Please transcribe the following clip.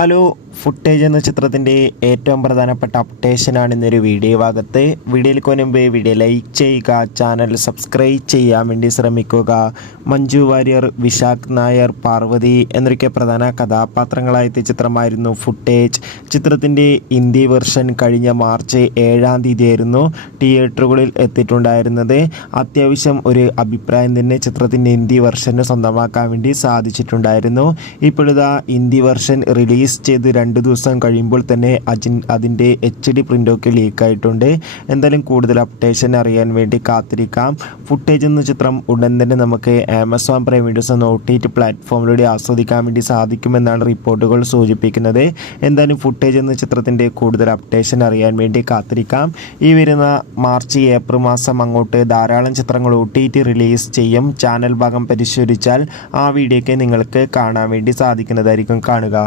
Hello footage എന്ന ചിത്രത്തിൻ്റെ ഏറ്റവും പ്രധാനപ്പെട്ട അപ്ഡേഷനാണ് ഇന്നൊരു വീഡിയോ ഭാഗത്ത്. വീഡിയോയിൽ മുൻപ് വീഡിയോ ലൈക്ക് ചെയ്യുക, ചാനൽ സബ്സ്ക്രൈബ് ചെയ്യാൻ വേണ്ടി ശ്രമിക്കുക. മഞ്ജു വാര്യർ, വിശാഖ് നായർ, പാർവതി എന്നൊക്കെ പ്രധാന കഥാപാത്രങ്ങളായ ചിത്രമായിരുന്നു ഫുട്ടേജ്. ചിത്രത്തിൻ്റെ ഹിന്ദി വെർഷൻ കഴിഞ്ഞ മാർച്ച് 7-ാം തീയതിയായിരുന്നു തിയേറ്ററുകളിൽ എത്തിയിട്ടുണ്ടായിരുന്നത്. അത്യാവശ്യം ഒരു അഭിപ്രായം തന്നെ ചിത്രത്തിൻ്റെ ഹിന്ദി വെർഷന് സ്വന്തമാക്കാൻ വേണ്ടി സാധിച്ചിട്ടുണ്ടായിരുന്നു. ഇപ്പോഴിതാ ഹിന്ദി വെർഷൻ റിലീസ് ചെയ്ത് 2 ദിവസം കഴിയുമ്പോൾ തന്നെ അതിൻ്റെ HD പ്രിൻ്റൊക്കെ ലീക്കായിട്ടുണ്ട്. എന്തായാലും കൂടുതൽ അപ്ഡേഷൻ അറിയാൻ വേണ്ടി കാത്തിരിക്കാം. ഫുട്ടേജ് എന്ന ചിത്രം ഉടൻ തന്നെ നമുക്ക് ആമസോൺ പ്രൈം വീഡിയോസ് എന്ന OTT പ്ലാറ്റ്ഫോമിലൂടെ ആസ്വദിക്കാൻ വേണ്ടി സാധിക്കുമെന്നാണ് റിപ്പോർട്ടുകൾ സൂചിപ്പിക്കുന്നത്. എന്തായാലും ഫുട്ടേജ് എന്ന ചിത്രത്തിൻ്റെ കൂടുതൽ അപ്ഡേഷൻ അറിയാൻ വേണ്ടി കാത്തിരിക്കാം. ഈ വരുന്ന മാർച്ച് ഏപ്രിൽ മാസം അങ്ങോട്ട് ധാരാളം ചിത്രങ്ങൾ OTT റിലീസ് ചെയ്യും. ചാനൽ ഭാഗം പരിശോധിച്ചാൽ ആ വീഡിയോയ്ക്ക് നിങ്ങൾക്ക് കാണാൻ വേണ്ടി സാധിക്കുന്നതായിരിക്കും. കാണുക.